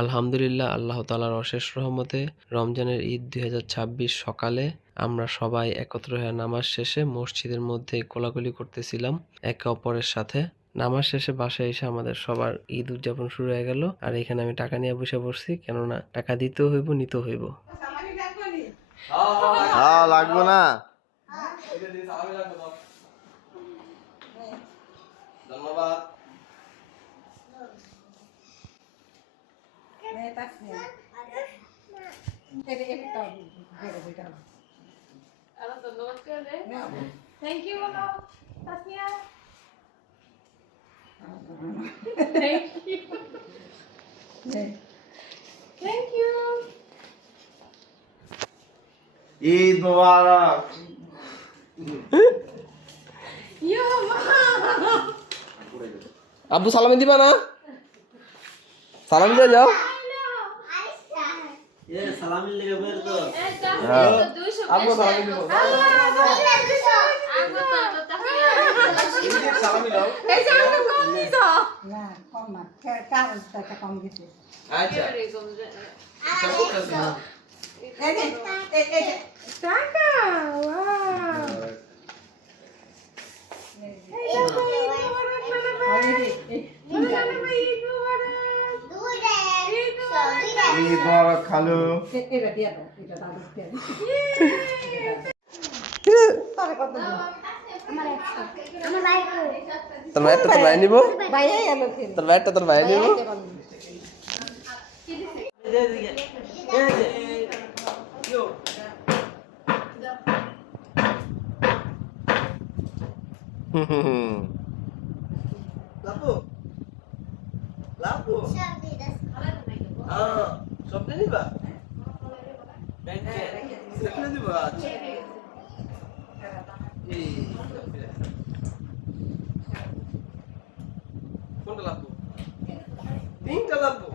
আলহামদুলিল্লাহ, আল্লাহ তাআলার অশেষ রহমতে রমজানের ঈদ ২০২৬ সকালে আমরা সবাই একত্র হয়ে নামাজ শেষে মসজিদের মধ্যে কোলাকুলি করতেছিলাম একে অপরের সাথে। নামাজ শেষে বাসায় এসে আমাদের সবার ঈদ উদযাপন শুরু হয়ে গেল। আর এখানে আমি টাকা নিয়ে বসে পড়ছি, কেননা টাকা দিতেও হইব, নিতেও হইব। লাগবো না। ধন্যবাদ। Thank you, Mama. Tasnia. Thank you. Thank you. Eid Mobarak. Yo, Mama. আব্বু সালামি দিবা না? সালাম দিয়ে যাও। সালামির লেগে বের তো। আব্বু সালামি দিব। সালামি দাও। এই যে আমি কম দিছো। না কম না কাগজটা কম দিছে আচ্ছা। টাকা ওয়াও ঈদ মোবারক খালু। এটা দিয়া দাও এটা দাও দিয়া তোর ভাইটা তোর ভাই নিব, বাইরে গেল ফির তোর ভাইটা তোর ভাই নিব। লাপু লাপু সব নিবা ব্যাংকে সেখানে দিব। আচ্ছা কোনটা লাপু? তিনটা লাপু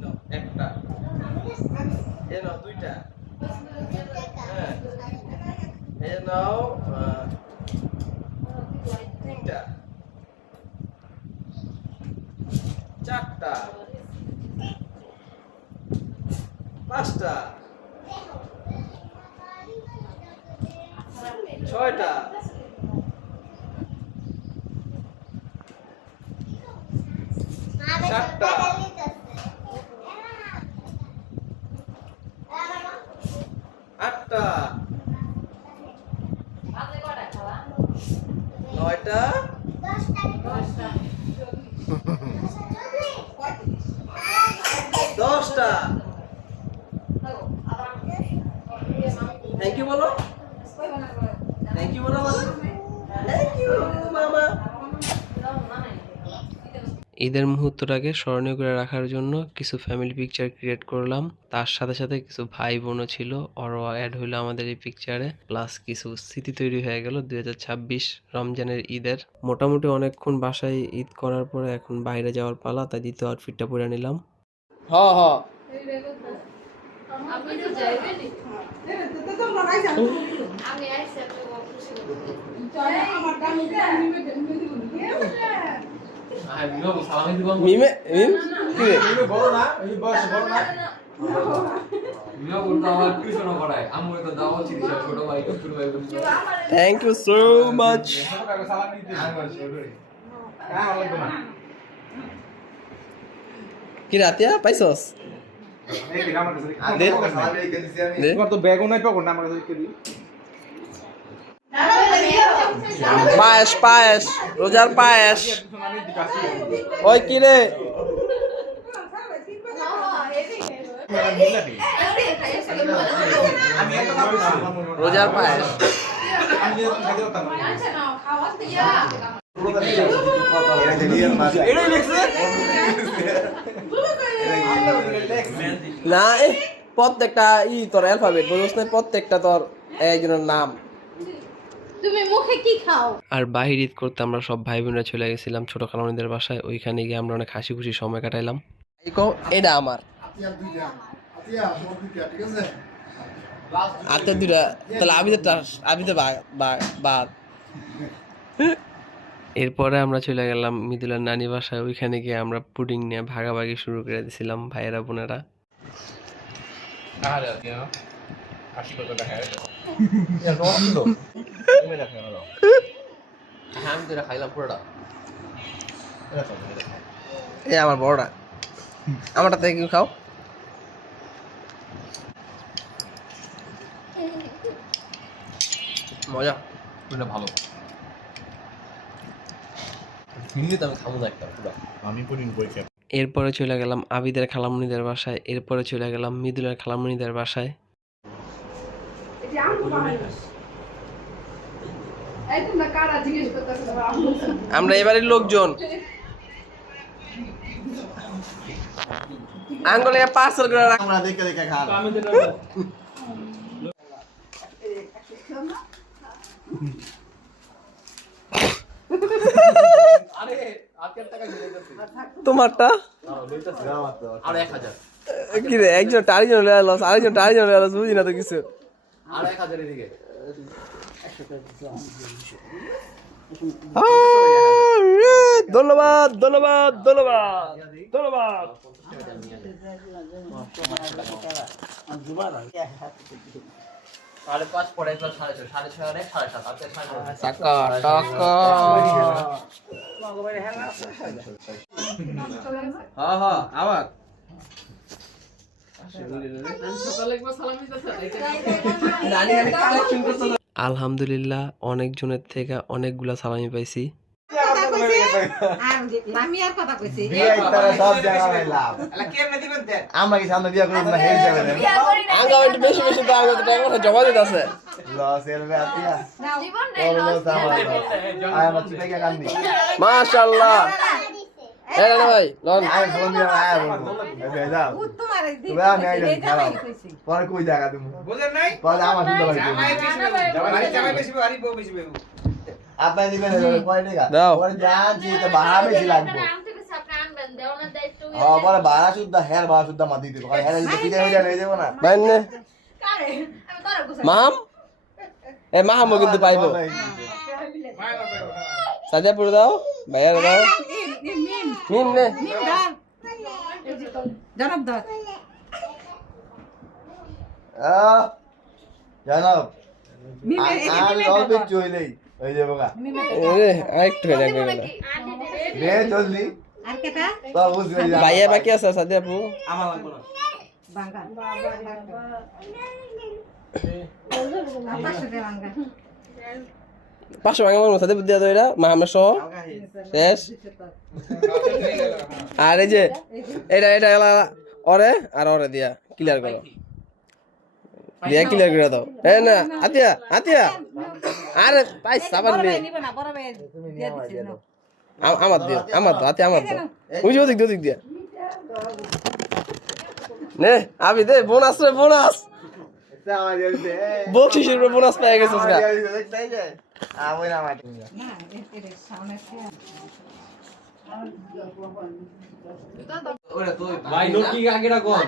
নাও, একটা এ নাও, দুইটা হ্যাঁ এ নাও, তিনটা চারটা পাঁচটা ছয়টা সাতটা আটটা নয়টা দশটা। থ্যাংক ইউ বলো, থ্যাংক ইউ বলো, থ্যাংক ইউ মামা। ঈদের মুহূর্তটাকে স্মরণীয় করে রাখার জন্য কিছু ফ্যামিলি পিকচার ক্রিয়েট করলাম। তার সাথে সাথে কিছু ভাই বোনও ছিল, ওরাও অ্যাড হইলো আমাদের এই পিকচারে। প্লাস কিছু স্মৃতি তৈরি হয়ে গেল ২০২৬ রমজানের ঈদের। মোটামুটি অনেকক্ষণ বাসায় ঈদ করার পরে এখন বাইরে যাওয়ার পালা, তাই দ্বিতীয় আউটফিটটা পরে নিলাম। হ হ আপনি তো যাইবেন আমি আইছি আমার দাম মিমে মিম কি রে? বড় না এই বয়স বড় না মিয়া বলতো আমার টিউশন করায় আমি তো দাও চিনি ছোট ভাই ছোট ভাই থ্যাংক ইউ সো মাচ। সালাম দিতে হ্যাঁ লাগবে না কি রাতিয়া পাইছস? এই কি আমার কাছে আগে সালামি রেখে দিছি আমি। দে। তোমার তো ব্যাগও নাই পকড় না আমার কাছে কে দি পায়েস পায়েস রোজার পায়েস। আমি দিকাছি ওই কি রে? আমি একটা কাজ রোজার পায়েস। আমি খাইতে পারতাম না এটাই লিখছে। না এ প্রত্যেকটা তোর অ্যালফাবেট বুঝছ না, প্রত্যেকটা তোর একজনের নাম। তুমি মুখে কি খাও? আর বাহির ঈদ করতে আমরা সব ভাই বোনরা চলে গেছিলাম ছোট খালামণিদের বাসায়। ওইখানে গিয়ে আমরা অনেক হাসি খুশি সময় কাটাইলাম। এটা আমার আত্মা দুটা, তাহলে আমি তো বাদ এরপরে আমরা চলে গেলাম মৃদুলার নানি বাসায়। ওইখানে গিয়ে আমরা পুডিং নিয়ে ভাগাভাগি শুরু করে দিয়েছিলাম ভাইয়েরা বোনেরা। আমি তো এটা খাইলাম পুরোটা। এ আমার বড়টা, আমারটা থেকে কেউ খাও। মজা, পুরোটা ভালো। ফিরলে তো আমি খাবো না একটা পুরো। আমি পুডিং কই খাই। এরপরে চলে গেলাম আবিদের খালামণিদের বাসায়। এরপরে চলে গেলাম মৃদুলার খালামণিদের বাসায়। আমরা এবারের লোকজন আঙ্গুলে পার্সেল করে রাখ। আমরা দেখে দেখে খান। আরে আজকের টাকা দিয়ে দিতেছি। তোমারটা আর 1000। কি রে, একজন টারিজন লয়ে লস, আরেকজন টারিজন লয়ে লস, বুঝি না তো কিছু। আর 1000 এদিকে। ধন্যবাদ ধন্যবাদ ধন্যবাদ ধন্যবাদ। সাড়ে 5 পরে 6.5 6.5 আর 6.5 আর 6.5 টাকা টাকা। হ্যাঁ হ্যাঁ আবার আলহামদুলিল্লাহ অনেকজনের থেকে অনেকগুলা সালামি পাইছি। আমি আর কথা কইছি সব জায়গায় লাভ। আমরা কি সামনে বিয়া করব না, হেই যাবে না। আঙ্গা একটু বেশি বেশি দাম কত টাকা কথা জমা দিতে আছে। লস এর ব্যাপারিয়া জীবন আয় আমার চিপে কে কান্দি। মাশাআল্লাহ। এই না ভাই লন আয় ফোন দিয়া আয় বলবো এই যাও তোমার এই তুমি আমি আইলাম খারাপ পরে কই জায়গা তুমি বুঝেন নাই পরে আমার শুনতে পারি জামাই বেশি বাড়ি বউ বেশি বেবু আপনি দিবেন কয় টাকা দাও। পরে জানছি তো ভাড়া বেশি লাগবে পরে ভাড়া শুদ্ধ হের ভাড়া শুদ্ধ মা দিতে হবে হের যদি পিঠে হয়ে যায় যাবো না বাইন নে মাম এ মাহামও কিন্তু পাইবো। সাজা পুরো দাও ভাইয়া দাও নিন নে। জনাব দর জানাব মিমে আর অল্প চইলেই হয়ে যাবো গা এ আরেকটু হয়ে যাবে গেল। নে জলদি আর কেটা তো বুঝবে ভাইয়া বাকি আছে সাজা আপু। বাঙ্গা আপা সাথে বাঙ্গা 500 টাকা আমার সাথে দিয়া দাও এটা মাহামের সহ শেষ। আর এই যে এটা এটা ওরে আর ওরে দিয়া ক্লিয়ার করো, দিয়া ক্লিয়ার করে দাও। এ না আতিয়া আতিয়া আরে পাইছ আবার নে নিব না বড় ভাই দিয়া দিছি না আমার দিও আমার দাও আতিয়া আমার দাও ওই যে ওদিক দিয়া নে আবি দে বোনাস রে বোনাস বকশিসের উপরে বোনাস পেয়ে গেছিস গা। না এর সামনে ভাই নোট কি আগেটা কোন?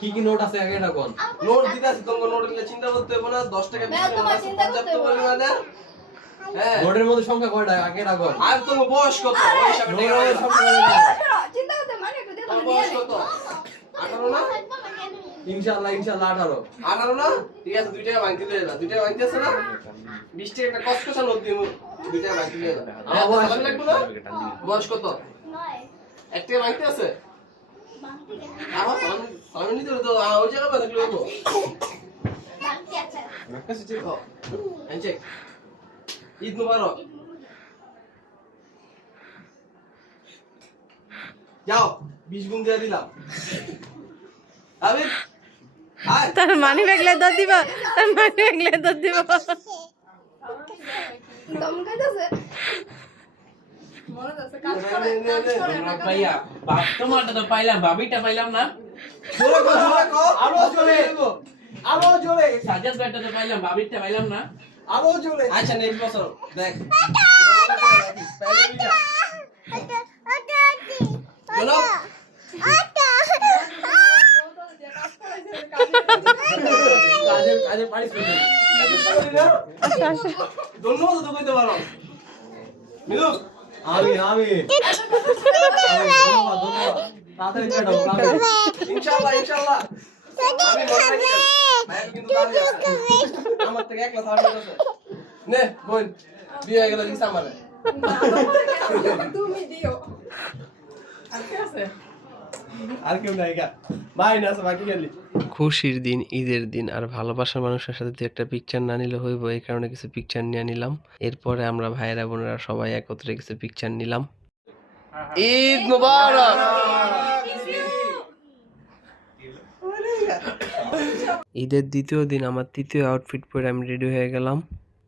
কি নোট আছে আগেটা কোন? নোট দিতাছি তোমাকে, নোট দিলে চিন্তা করতে হবে না। 10 টাকা 20 টাকা পর্যাপ্ত পরিমাণে। হ্যাঁ নোটের মধ্যে সংখ্যা কয়টা আগেটা কোন? আর তোমার বয়স কত? ওই হিসাবে টাকা নোটের পাইবা। সংখ্যা কয়টা? চিন্তা করতে মানে একটু তোমার বয়স কত? 18 না? ইনশাআল্লাহ 18। 18 না? ঠিক আছে 2 টাকা ভাঙতে লয়ে যা। 2 টাকা ভাঙতে আছে না? 20 টাকা একটা কসকসা নোট দিমু। 2 টাকা ভাঙতে লয়ে যা। আমার বয়স ভালো লাগবে না? বয়স কত? 1 টাকা ভাঙতে আছে? আমার সামনে নিতে তো ওই জায়গা পা থাকলে হইবো। হ্যান্ডশেক। ঈদ মুবারক। যাও 20 গুণ দিয়ে দিলাম। আবিদ আয় তার মানি ব্যাগলে দাও দিবা, তার মানি ব্যাগলে দাও দিবা। দম কাইতাছে মনে আছে কাজ করে ভাইয়া বাপ তোমারটা তো পাইলাম, বাবিটা পাইলাম না। জোরে কো আরো জোরে। আরো জোরে সাজাদ ভাইটা তো পাইলাম, বাবিটা পাইলাম না। আরো জোরে। আচ্ছা নেক্সট বছর দেখ চলো কাজে পারিস না। ধন্যবাদ তো কইতে পারো মিলু আমিন আমিন ধন্যবাদ ধন্যবাদ তাড়াতাড়ি দিয়ে দাও ইনশাআল্লাহ ইনশাআল্লাহ আমি মনে রাখি ভাই কিন্তু দাঁড়িয়ে আছে আমার থেকে একলা ছাড় দিতেছে নে বোন বিয়ে হয়ে গেল দিস আমারে তুমি দিও আর কেউ নাই গা ভাই না আছে বাকি গেলি খুশির দিন, ঈদের দিন আর ভালোবাসার মানুষের সাথে দু একটা পিকচার না নিলে হইব, এই কারণে কিছু পিকচার নিয়ে নিলাম। এরপরে আমরা ভাইয়েরা বোনেরা সবাই একত্রে কিছু পিকচার নিলাম। ঈদ মুবারক ঈদের দ্বিতীয় দিন আমার তৃতীয় আউটফিট পরে আমি রেডি হয়ে গেলাম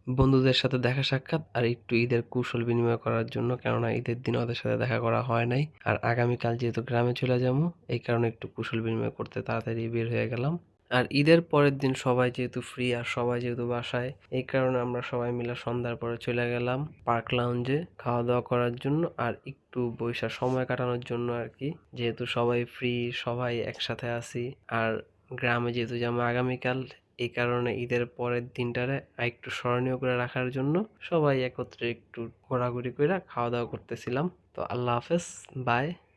বন্ধুদের সাথে দেখা সাক্ষাৎ আর একটু ঈদের কৌশল বিনিময় করার জন্য, কেননা ঈদের দিন ওদের সাথে দেখা করা হয় নাই। আর আগামীকাল যেহেতু গ্রামে চলে যাবো, এই কারণে একটু কুশল বিনিময় করতে তাড়াতাড়ি বের হয়ে গেলাম। আর ঈদের পরের দিন সবাই যেহেতু ফ্রি আর সবাই যেহেতু বাসায়, এই কারণে আমরা সবাই মিলে সন্ধ্যার পরে চলে গেলাম পার্ক লাউঞ্জে খাওয়া দাওয়া করার জন্য আর একটু বৈশা সময় কাটানোর জন্য আর কি। যেহেতু সবাই ফ্রি, সবাই একসাথে আছি আর গ্রামে যেহেতু যাবো আগামীকাল, এই কারণে ঈদের পরের দিনটারে একটু স্মরণীয় করে রাখার জন্য সবাই একত্রে একটু ঘোরাঘুরি করে খাওয়া দাওয়া করতেছিলাম। তো আল্লাহ হাফেজ, বাই।